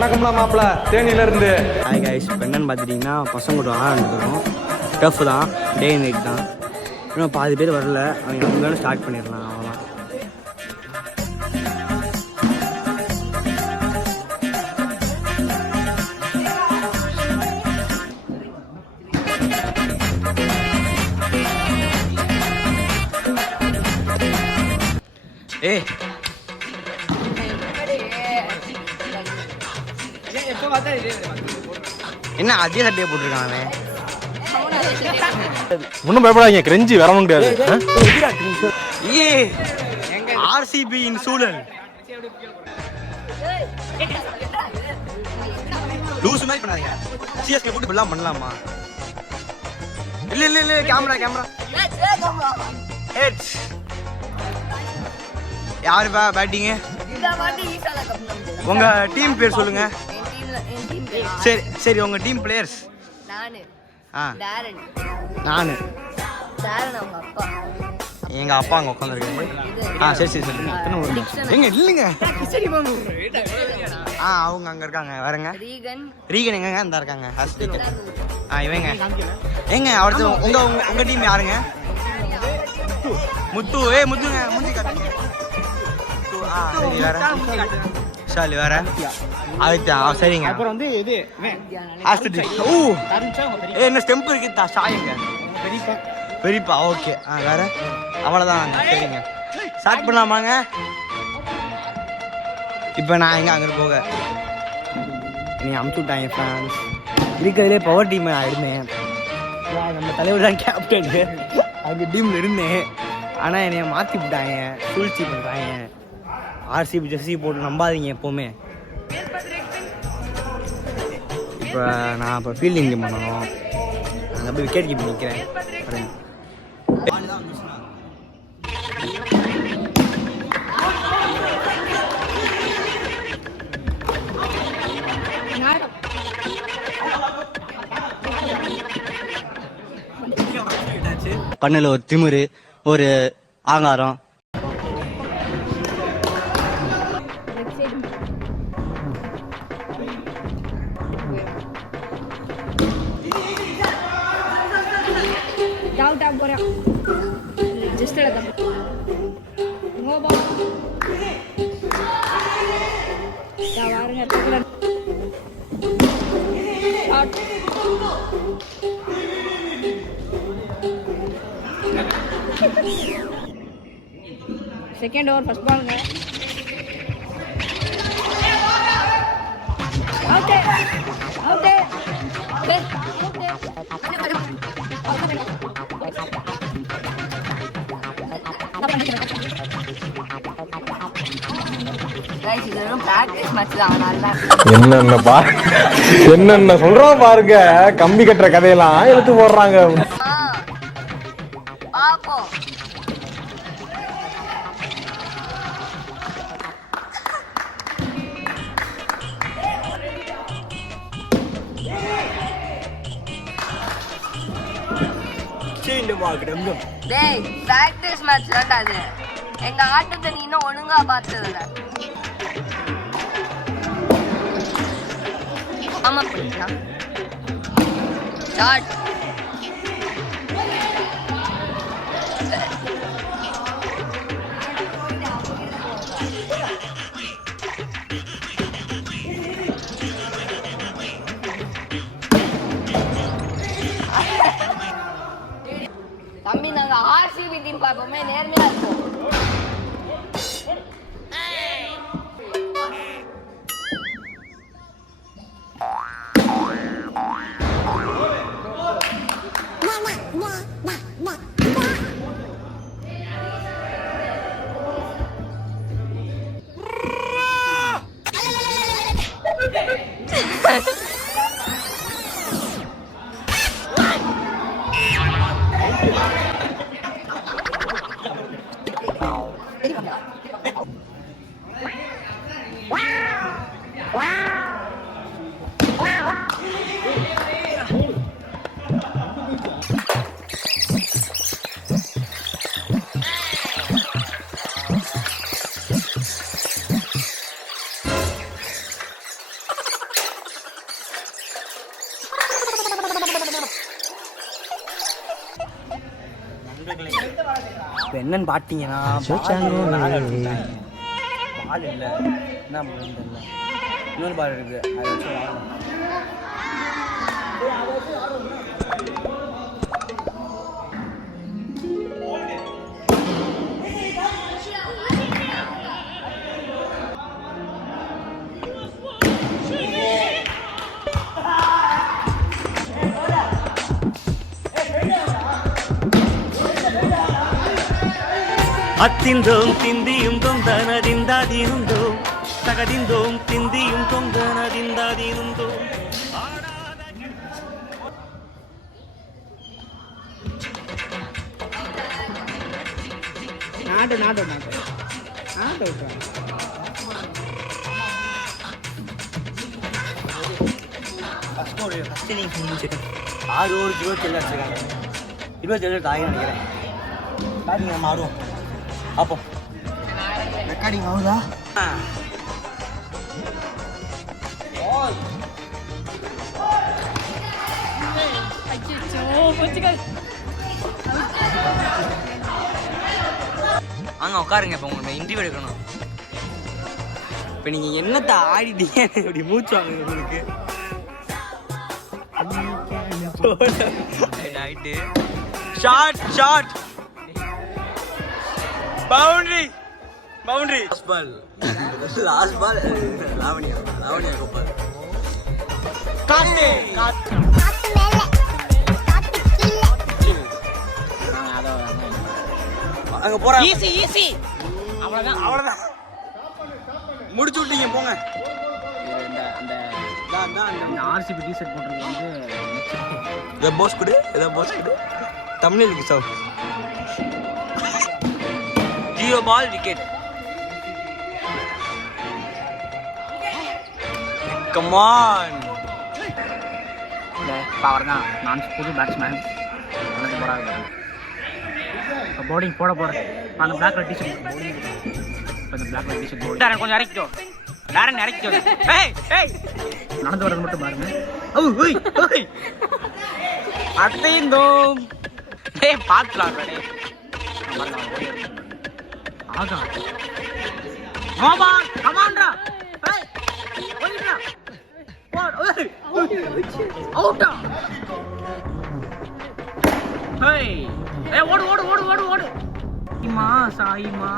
வணக்கம்லாம் மாப்பிள்ள தேனியிலேருந்து. Hi guys, இப்போ என்னென்னு பார்த்துட்டிங்கன்னா பசங்க கூட ஆரம்பிக்கிறோம். டஃப் தான், டே நைட் தான். இன்னும் பாதி பேர் வரல, அவங்க வந்து ஸ்டார்ட் பண்ணிடலாம். அவ்வளோதான். ஏய் என்ன அதே சட்டையை போட்டிருக்காங்க? ஒன்றும் பயப்படாதீங்க, கிரெஞ்சி வரவும் முடியாது. ஆர்சிபியின் சூழல் லூஸ் மாதிரி பண்ணாதீங்க. சிஎஸ்கே போட்டு இப்படிலாம் பண்ணலாமா? இல்ல இல்ல இல்ல, கேமரா கேமரா. யாருப்பா பேட்டிங்கு? உங்க டீம் பேர் சொல்லுங்க. சரி சரி, உங்க டீம் பிளேயர்ஸ். நானு எங்க அப்பா அங்க உட்காந்துருக்காரு. சரி சரி சரி, எங்க இல்லைங்க. அவங்க அங்க இருக்காங்க. வரங்க ரீகன் எங்கங்க இந்த இருக்காங்க. இவங்க எங்க அடுத்து உங்க உங்க டீம் யாருங்க? முத்து. முத்துங்க முந்தி காட்டுங்க. வேற ஷாலி வேற ஆதித்யா. சரிங்க. அப்புறம் வந்து இது என்ன ஸ்டெம்ப் இருக்கு ஷாயிங்க பெரியப்பா. ஓகே வேற அவ்வளோதான். சரிங்க, ஸ்டார்ட் பண்ணலாமாங்க? இப்போ நான் எங்கே அங்கே போக நீ அமுச்சு விட்டாங்க ஃப்ரான்ஸ். இருக்கிறதுலே பவர் டீம் ஆயிருந்தேன். நம்ம தலைவர் தான் கேப்டனு. அவங்க டீமில் இருந்தேன். ஆனால் என்னைய மாற்றி விட்டாங்க, சூழ்ச்சி பண்ணுறாங்க. ஆர்சிபி ஜெர்சி போட்டு நம்பாதீங்க எப்போவுமே. இப்போ நான் இப்போ ஃபீல்டிங் பண்ணணும். நான் போய் விக்கெட் கீப்பர் நிற்கிறேன். கண்ணில் ஒரு திமிரு, ஒரு ஆங்காரம். செகண்ட் ஓவர் ஃபர்ஸ்ட் பாலுங்க. Out out. என்னென்ன சொல்றோம் பாருங்க. கம்பி கட்டுற கதையெல்லாம் எடுத்து போடுறாங்க. பிராக்டிஸ் மேட்ச் தான்டா அது. எங்க ஆட்டத்தை நீ இன்னும் ஒழுங்கா பார்த்ததில்ல. ஆமா பண்ணிக்கலாம். ஸ்டார்ட். தம்பி, நாங்க ஆர்சிபி டீம் பார்ப்போமே, நேர்மையா இருக்கும். என்னன்னு பார்த்தீங்கன்னா பால் இல்லை என்ன பண்ணுறது இல்லை இன்னொரு பால் இருக்குது அதை வச்சு விளாடணும். அத்திந்தோம் திந்தியும் தொந்தனதிந்தாதீனுந்தோம் தகதிந்தோம் திந்தியும் தொந்தனதிந்தாதீனுந்தோம். நாட்டு நாட்டு நாட்டு நாட்டு விட்டுறாங்க. ஃபஸ்ட்டு நீங்கள் முடிச்சு 6 ஓவருக்கு 27 அடிச்சிருக்காங்க. 27 தாய் நினைக்கிறேன். தாய் நம்ம ஆடுவோம் அப்போ ரெக்கார்டிங் ஆகுதா? அங்க உட்காருங்க. இப்போ உங்களுக்கு இன்டர்வியூ எடுக்கணும். இப்போ நீங்கள் என்னத்தை ஆடிட்டீங்க இப்படி மூச்சு வாங்க உங்களுக்கு ஆயிட்டு. Short short boundary boundary last ball Lavanya Lavanya Gopal காட்டு காட்டு அங்க போற ஈஸி ஈஸி அவ்வளவுதான் அவ்வளவுதான் முடிச்சு விட்டீங்க போங்க. இந்த ஆர்சிபி டிஷர்ட் போட்டிருக்கு வந்து இதை போஸ் கொடு இதை போஸ் கொடு தமிழுக்கு சார் 0 பால் விக்கெட். கமான் அவர் தான் நான் புது பேட்ஸ்மேன் எனக்கு போடாது இப்போ போர்டிங் போட போகிறேன். அந்த பிளாக் கலர் டிஷர்ட் போர்டிங் இப்போ இந்த பிளாக் கலர் டிஷர்ட் போர்டிங் கொஞ்சம் இறக்கிக்கோ டேரன் இறக்கிக்கோ. ஏய் ஏய் நடந்து வரது மட்டும் பாருங்க. ஓ ஓய் ஓய் அத்தைந்தோம் ஏய் பாத்துலாம் கடே ஆகா மோபால் கமாண்டா ஏய் ஓடிடா போட் ஓய் அவுட்டா ஏய் ஏய் ஓடு ஓடு ஓடு ஓடு ஓடு இமா சாயிமா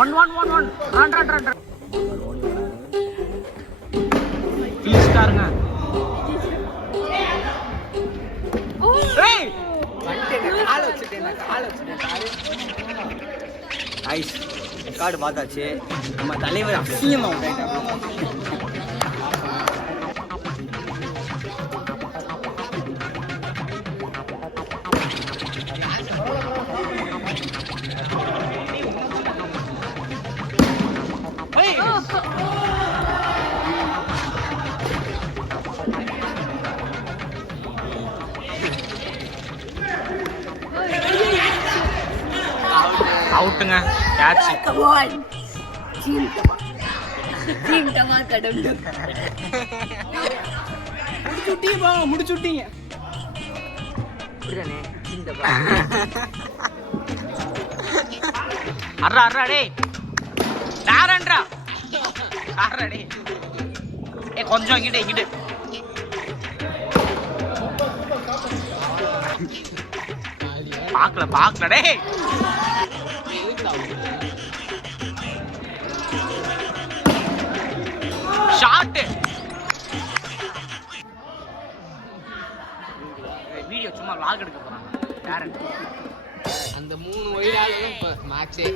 one one one one run run run run பீஸ்டாருங்க. ஏய் கால் வச்சிட்டேன் ஐஸ் கார்டு பார்த்தாச்சு. நம்ம தலைவர் அசிங்கமா அவுட்டுங்க. கேட்ச் கமான் டீம் டமா கடவுள் முடிச்சுட்டீங்க. அர்ரா அர்ரா டேய் டாரன்டா அர்ரா டேய் ஏ கொஞ்சம் இங்கிட்டு இங்கிட்டு பாக்கல டேய் ஷாட் வீடியோ சும்மா லாக் எடுக்க போறாங்க டாரன். அந்த 3 வயதாலும் இப்ப மேட்சே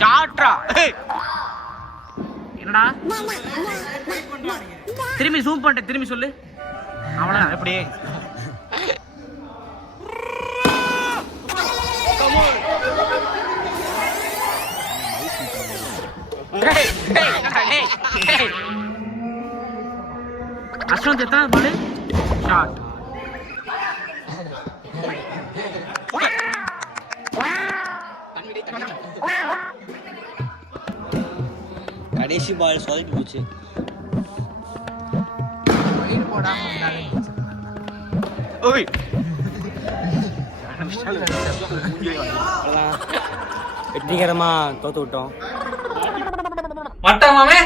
ஷாட்ரா என்னடா திரும்பி ஜூம் பண்ணிட்டு திரும்பி சொல்லு. அவ்வளோதான் எப்படி அஸ்வந்த் எத்தனை பாலு ஷாட் கடைசி பால் சொதப்பி போச்சு. வெயில் போடாம இருந்தாலே ஓய் வெற்றிகரமா தோத்து விட்டோம். மட்டமாமே